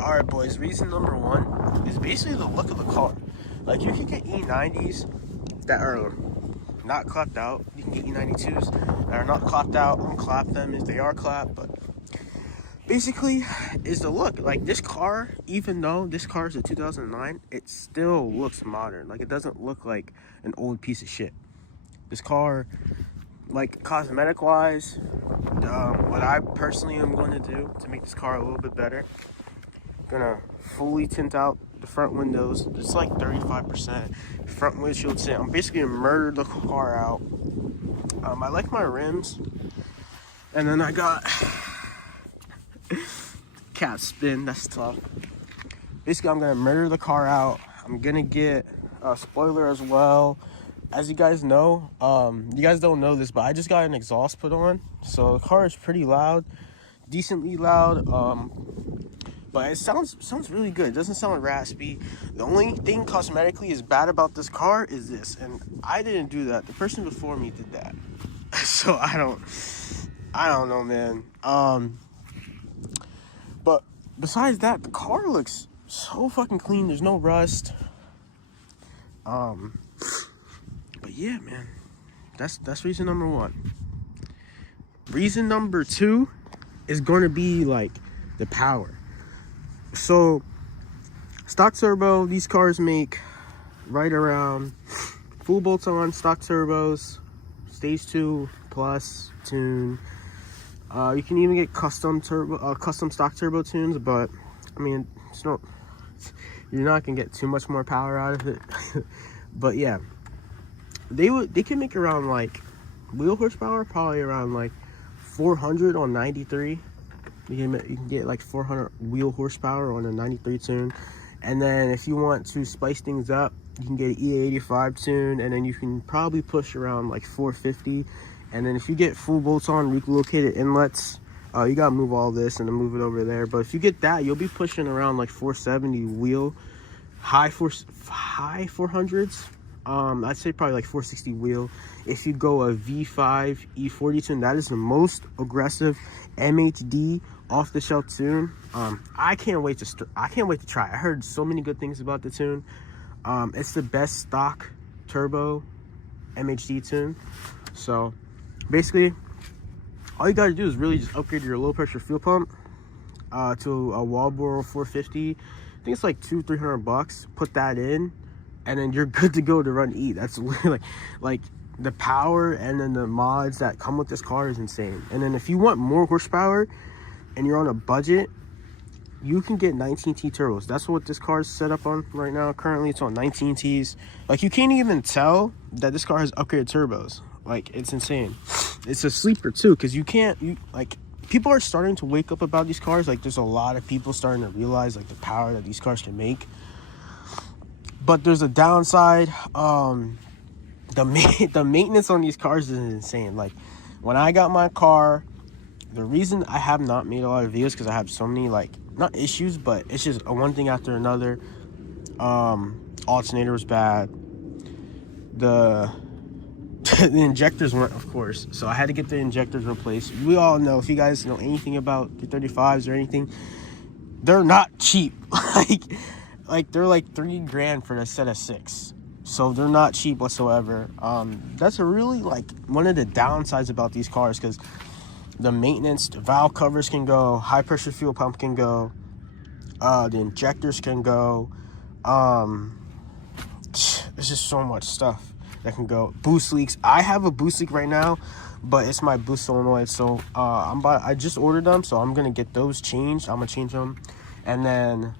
Alright, boys, reason number one is basically the look of the car. Like, you can get E90s that are not clapped out. You can get E92s that are not clapped out, unclap them if they are clapped, but basically is the look. Like, this car, even though this car is a 2009, it still looks modern. Like, it doesn't look like an old piece of shit. This car, like, cosmetic wise, what I personally am going to do to make this car a little bit better, gonna fully tint out the front windows. It's like 35% front windshield tint. I'm basically gonna murder the car out. I like my rims, and then I got cap spin. That's tough. Basically, I'm gonna murder the car out. I'm gonna get a spoiler as well. As you guys know, you guys don't know this, but I just got an exhaust put on, so the car is pretty loud, decently loud. But it sounds really good. It doesn't sound raspy. The only thing cosmetically is bad about this car is this, and I didn't do that. The person before me did that. So I don't know, man. But besides that, the car looks so fucking clean. There's no rust. But yeah, man. That's reason number one. Reason number two is going to be like the power. So, stock turbo, these cars make right around full bolts on stock turbos, stage 2 plus tune. You can even get custom stock turbo tunes, but I mean, you're not gonna get too much more power out of it. But yeah, they can make around like wheel horsepower, probably around like 400 on 93. You can get like 400 wheel horsepower on a 93 tune. And then if you want to spice things up, you can get an E85 tune, and then you can probably push around like 450. And then if you get full bolts on relocated inlets, you gotta move all this and then move it over there. But if you get that, you'll be pushing around like 470 wheel, high 400s. I'd say probably like 460 wheel. If you go a V5 E40 tune, that is the most aggressive MHD off the shelf tune. I can't wait to try. I heard so many good things about the tune. It's the best stock turbo MHD tune. So basically, all you gotta do is really just upgrade your low pressure fuel pump to a Walboro 450. I think it's like $200-300. Put that in, and then you're good to go to run E. That's literally like the power and then the mods that come with this car is insane. And then if you want more horsepower and you're on a budget, you can get 19T turbos. That's what this car is set up on right now. Currently it's on 19Ts. Like, you can't even tell that this car has upgraded turbos. Like, it's insane. It's a sleeper too, because people are starting to wake up about these cars. Like, there's a lot of people starting to realize like the power that these cars can make. But there's a downside. The maintenance on these cars is insane. Like, when I got my car, the reason I have not made a lot of videos because I have so many, like, not issues, but it's just one thing after another. Alternator was bad. The injectors weren't, of course, so I had to get the injectors replaced. We all know, if you guys know anything about the 35s or anything, they're not cheap. like they're like $3,000 for a set of 6. So they're not cheap whatsoever. That's a really, like, one of the downsides about these cars, because the maintenance, the valve covers can go, high pressure fuel pump can go, the injectors can go. There's just so much stuff that can go. Boost leaks. I have a boost leak right now, but it's my boost solenoid. So I just ordered them, so I'm gonna get those changed. I'm gonna change them, and then.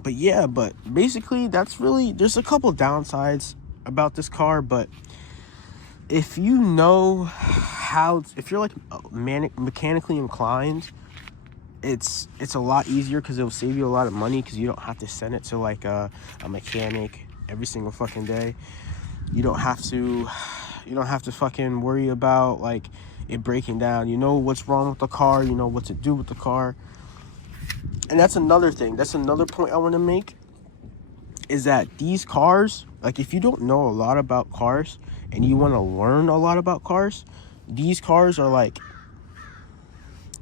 But yeah, but basically that's really, there's a couple downsides about this car, but if you know if you're like mechanically inclined, it's a lot easier, because it'll save you a lot of money, because you don't have to send it to like a mechanic every single fucking day. You don't have to fucking worry about like it breaking down. You know what's wrong with the car, you know what to do with the car. And that's another thing. That's another point I want to make, is that these cars, like, if you don't know a lot about cars and you want to learn a lot about cars, these cars are like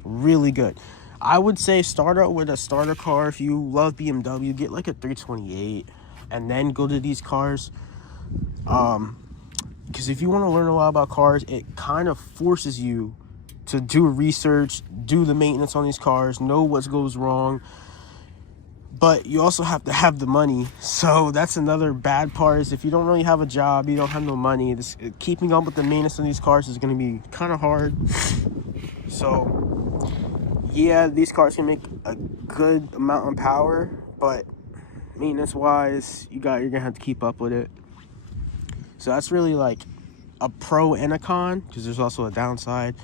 really good. I would say start out with a starter car. If you love BMW, get like a 328 and then go to these cars. Because if you want to learn a lot about cars, it kind of forces you to do research, do the maintenance on these cars, know what goes wrong. But you also have to have the money. So that's another bad part, is if you don't really have a job, you don't have no money, keeping up with the maintenance on these cars is going to be kind of hard. So yeah, these cars can make a good amount of power, but maintenance wise, you're gonna have to keep up with it. So that's really like a pro and a con, because there's also a downside.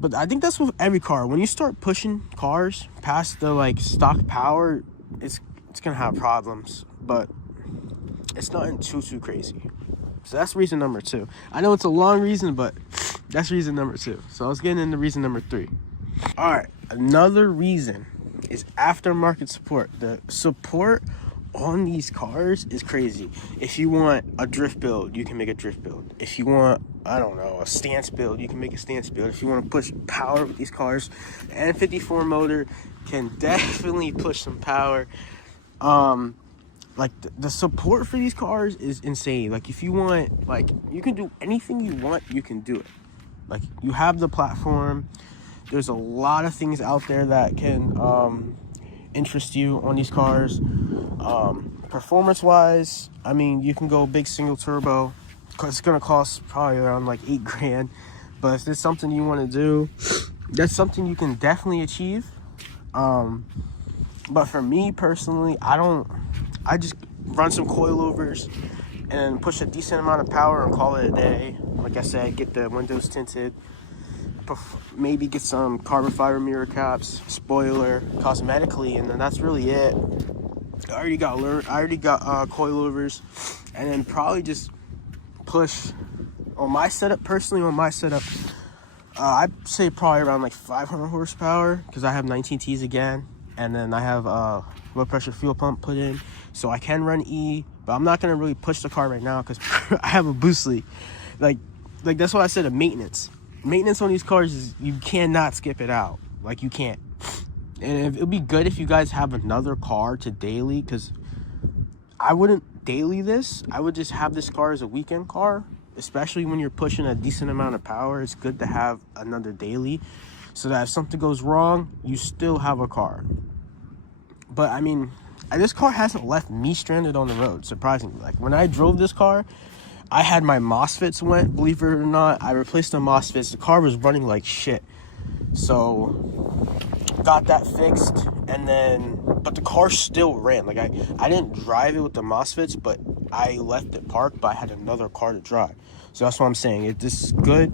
But I think that's with every car. When you start pushing cars past the like stock power, it's gonna have problems. But it's nothing too crazy. So that's reason number 2. I know it's a long reason, but that's reason number 2. So I was getting into reason number 3. All right, another reason is aftermarket support. The support on these cars is crazy. If you want a drift build, you can make a drift build. If you want, I don't know, a stance build, you can make a stance build. If you want to push power with these cars, the N54 motor can definitely push some power. Like the support for these cars is insane. Like if you want, like you can do anything you want, you can do it. Like you have the platform. There's a lot of things out there that can interest you on these cars. Performance wise, I mean, you can go big single turbo, because it's gonna cost probably around like $8,000. But if it's something you want to do, that's something you can definitely achieve. But for me personally, I just run some coilovers and push a decent amount of power and call it a day. Like I said, get the windows tinted, maybe get some carbon fiber mirror caps, spoiler, cosmetically, and then that's really it. I already got coilovers, and then probably just push on my setup. Personally, on my setup, I'd say probably around like 500 horsepower, because I have 19Ts again, and then I have low pressure fuel pump put in, so I can run E. But I'm not gonna really push the car right now because I have a boost leak. Like that's why I said a maintenance on these cars is you cannot skip it out. Like you can't. And it would be good if you guys have another car to daily, because I wouldn't daily this. I would just have this car as a weekend car, especially when you're pushing a decent amount of power. It's good to have another daily, so that if something goes wrong, you still have a car. But I mean, this car hasn't left me stranded on the road, surprisingly. Like when I drove this car, I had my MOSFETs went, believe it or not. I replaced the MOSFETs. The car was running like shit. So got that fixed, but the car still ran. Like I didn't drive it with the MOSFETs, but I left it parked, but I had another car to drive. So that's what I'm saying. It's good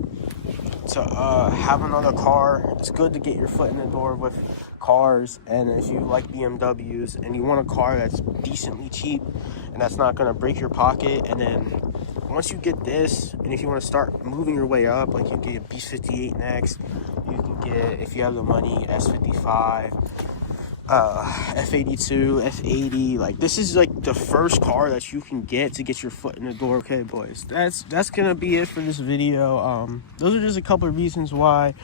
to have another car. It's good to get your foot in the door with cars. And if you like BMWs and you want a car that's decently cheap and that's not going to break your pocket, and then once you get this, and if you want to start moving your way up, like you get a B58 next, you can get, if you have the money, S55, F82, F80. Like this is like the first car that you can get to get your foot in the door. Okay, boys, that's gonna be it for this video. Those are just a couple of reasons why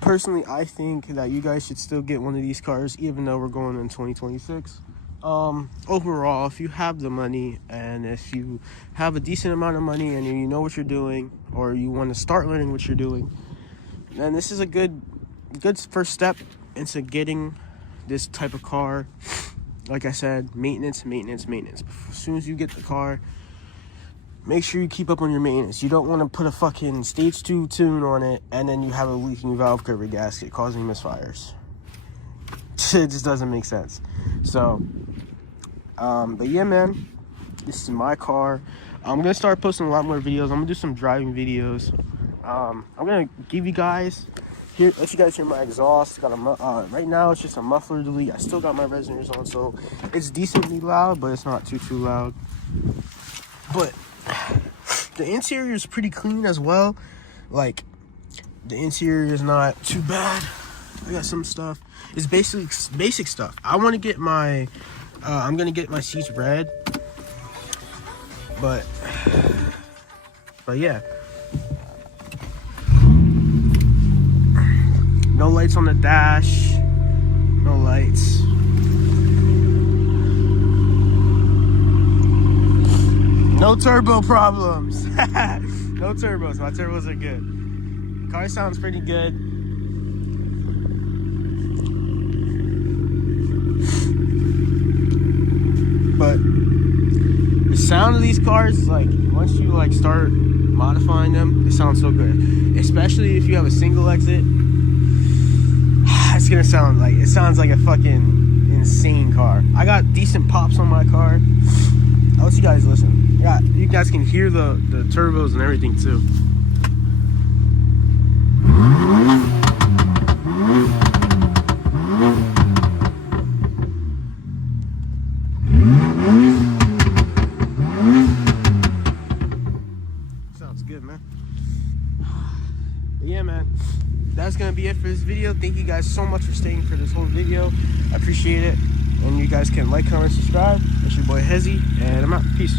personally I think that you guys should still get one of these cars, even though we're going in 2026. Overall, if you have the money, and if you have a decent amount of money, and you know what you're doing, or you want to start learning what you're doing, then this is a good first step into getting this type of car. Like I said, maintenance. As soon as you get the car, make sure you keep up on your maintenance. You don't want to put a fucking stage 2 tune on it and then you have a leaking valve cover gasket causing misfires. It just doesn't make sense. So but yeah, man, this is my car. I'm gonna start posting a lot more videos. I'm gonna do some driving videos. I'm gonna give you guys here, let you guys hear my exhaust. Got a right now it's just a muffler delete. I still got my resonators on, so it's decently loud, but it's not too loud. But the interior is pretty clean as well. Like the interior is not too bad. I got some stuff. It's basically basic stuff. I want to get my I'm gonna get my seats red, but yeah, No lights on the dash. No lights. No turbo problems. No turbos. My turbos are good. The car sounds pretty good. But the sound of these cars is like, once you like start modifying them, they sound so good. Especially if you have a single exit. It's gonna sound like, it sounds like a fucking insane car. I got decent pops on my car. I'll let you guys listen. Yeah, you guys can hear the turbos and everything too. Sounds good, man. But yeah, man, that's gonna be it for this video. Thank you guys so much for staying for this whole video. I appreciate it. And you guys can like, comment, subscribe. It's your boy Hezzy, and I'm out. Peace.